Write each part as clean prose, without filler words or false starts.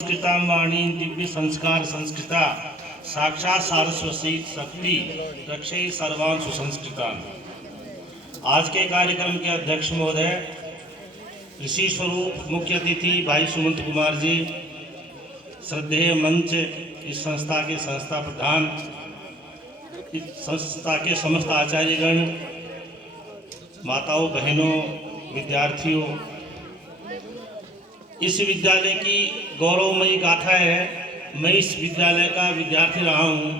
संस्कृतांबाणी दिव्य संस्कार संस्कृता साक्षात सारस्वती शक्ति रक्षे सर्वान् सुसंस्कृतान्। आज के कार्यक्रम के अध्यक्ष महोदय, ऋषि स्वरूप मुख्य अतिथि भाई सुमंत कुमार जी, श्रद्धेय मंच, इस संस्था के संस्था प्रधान, इस संस्था के समस्त आचार्यगण, माताओं बहनों, विद्यार्थियों, इस विद्यालय की गौरवमयी गाथा है। मैं इस विद्यालय का विद्यार्थी रहा हूँ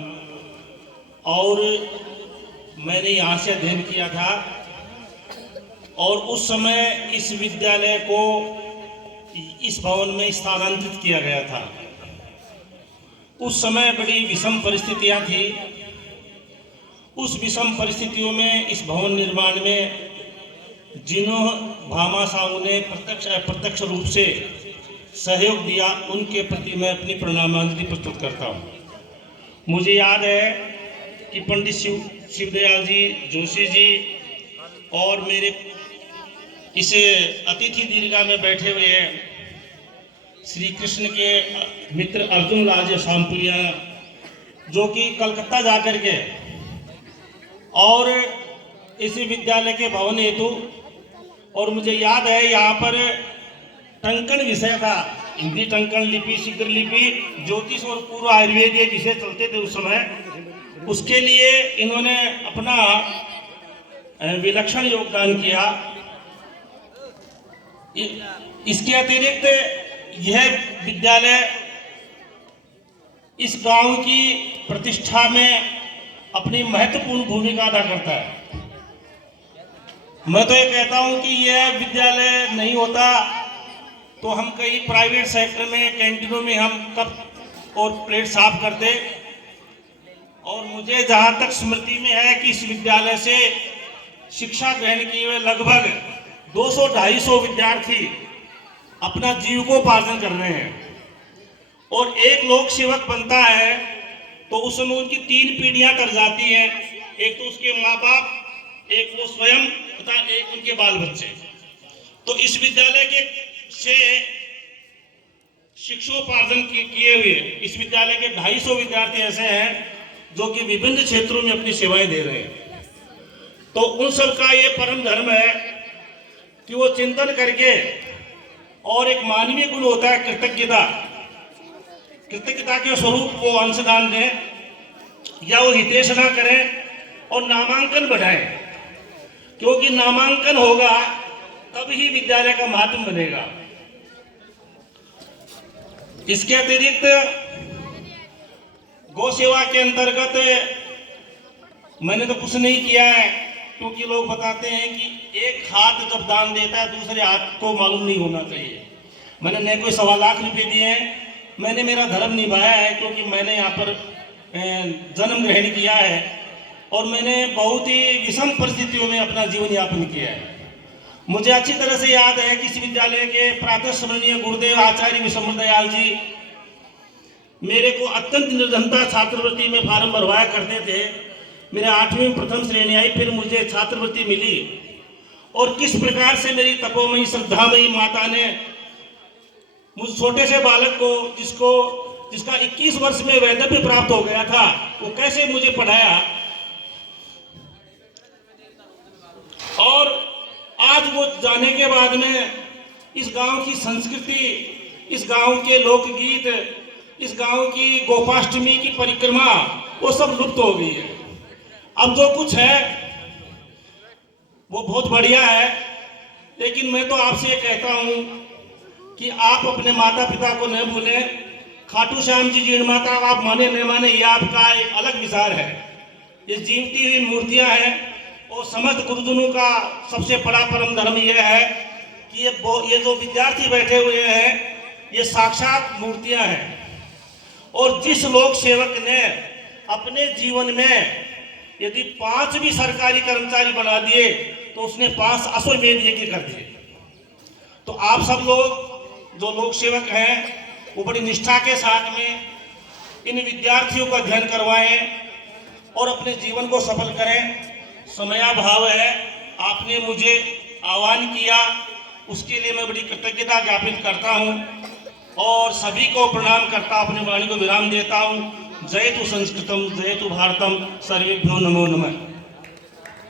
और मैंने यहाँ से अध्ययन किया था और उस समय इस विद्यालय को इस भवन में स्थानांतरित किया गया था। उस समय बड़ी विषम परिस्थितियाँ थी। उस विषम परिस्थितियों में इस भवन निर्माण में जिन्हों भामाशाहों ने प्रत्यक्ष अप्रत्यक्ष रूप से सहयोग दिया, उनके प्रति मैं अपनी प्रणामांजलि प्रस्तुत करता हूँ। मुझे याद है कि पंडित शिवदयाल जी जोशी जी और मेरे इस अतिथि दीर्घा में बैठे हुए श्री कृष्ण के मित्र अर्जुन लाल शामपुरिया, जो कि कलकत्ता जाकर के और इसी विद्यालय के भवन हेतु, और मुझे याद है यहाँ पर टंकण विषय था, हिंदी टंकण लिपि, शीघ्र लिपि, ज्योतिष और पूर्व आयुर्वेद ये विषय चलते थे उस समय। उसके लिए इन्होंने अपना विलक्षण योगदान किया। इसके अतिरिक्त यह विद्यालय इस गांव की प्रतिष्ठा में अपनी महत्वपूर्ण भूमिका अदा करता है। मैं तो ये कहता हूं कि यह विद्यालय नहीं होता तो हम कई प्राइवेट सेक्टर में, कैंटीनों में हम कप और प्लेट साफ करते। और मुझे जहां तक स्मृति में है कि इस विद्यालय से शिक्षा ग्रहण किए हुए लगभग 200-250 विद्यार्थी अपना जीविकोपार्जन कर रहे हैं। और एक लोक सेवक बनता है तो उस समय उनकी 3 पीढ़ियां तर जाती हैं। एक तो उसके माँ बाप, एक वो स्वयं तथा एक उनके बाल बच्चे। तो इस विद्यालय के से शिक्षोपार्जन किए हुए इस विद्यालय के 250 विद्यार्थी ऐसे हैं जो कि विभिन्न क्षेत्रों में अपनी सेवाएं दे रहे हैं। तो उन सब का ये परम धर्म है कि वो चिंतन करके, और एक मानवीय गुण होता है कृतज्ञता, कृतज्ञता के स्वरूप वो अंशदान दें या वो हितेश ना करें और नामांकन बढ़ाएं, क्योंकि नामांकन होगा तब ही विद्यालय का महत्व बनेगा। इसके अतिरिक्त गौ सेवा के अंतर्गत मैंने तो कुछ नहीं किया है, क्योंकि लोग बताते हैं कि एक हाथ जब दान देता है दूसरे हाथ को मालूम नहीं होना चाहिए। मैंने न कोई 1.25 लाख रुपए दिए हैं, मैंने मेरा धर्म निभाया है, क्योंकि मैंने यहाँ पर जन्म ग्रहण किया है और मैंने बहुत ही विषम परिस्थितियों में अपना जीवन यापन किया है। मुझे अच्छी तरह से याद है कि इस विद्यालय के प्रातः स्मरणीय गुरुदेव आचार्य विश्वम्बर दयाल जी मेरे को अत्यंत निर्धनता छात्रवृत्ति में फार्म भरवाया करते थे। मेरे 8वीं में प्रथम श्रेणी आई, फिर मुझे छात्रवृत्ति मिली। और किस प्रकार से मेरी तपोमयी श्रद्धामयी माता ने मुझ छोटे से बालक को, जिसका 21 वर्ष में वैधव्य प्राप्त हो गया था, वो कैसे मुझे पढ़ाया। और आज वो जाने के बाद में इस गांव की संस्कृति, इस गांव के लोकगीत, इस गांव की गोपाष्टमी की परिक्रमा, वो सब लुप्त हो गई है। अब जो कुछ है वो बहुत बढ़िया है, लेकिन मैं तो आपसे ये कहता हूं कि आप अपने माता पिता को न भूलें। खाटू श्याम जी जीर्ण माता, आप माने न माने, ये आपका एक अलग विचार है। ये जीवती हुई मूर्तियां हैं और समस्त गुरुजनों का सबसे बड़ा परम धर्म यह है कि ये जो विद्यार्थी बैठे हुए हैं ये साक्षात मूर्तियां हैं। और जिस लोक सेवक ने अपने जीवन में यदि 5 भी सरकारी कर्मचारी बना दिए तो उसने 5 अश्वमेध यज्ञ कर दिए। तो आप सब लोग जो लोक सेवक हैं वो बड़ी निष्ठा के साथ में इन विद्यार्थियों को अध्ययन करवाएं और अपने जीवन को सफल करें। समयाभाव है, आपने मुझे आह्वान किया, उसके लिए मैं बड़ी कृतज्ञता ज्ञापित करता हूं। और सभी को प्रणाम करता अपनी वाणी को विराम देता हूँ। जय तु संस्कृतम जय तु भारतम, सर्वेभ्यो नमो नमः।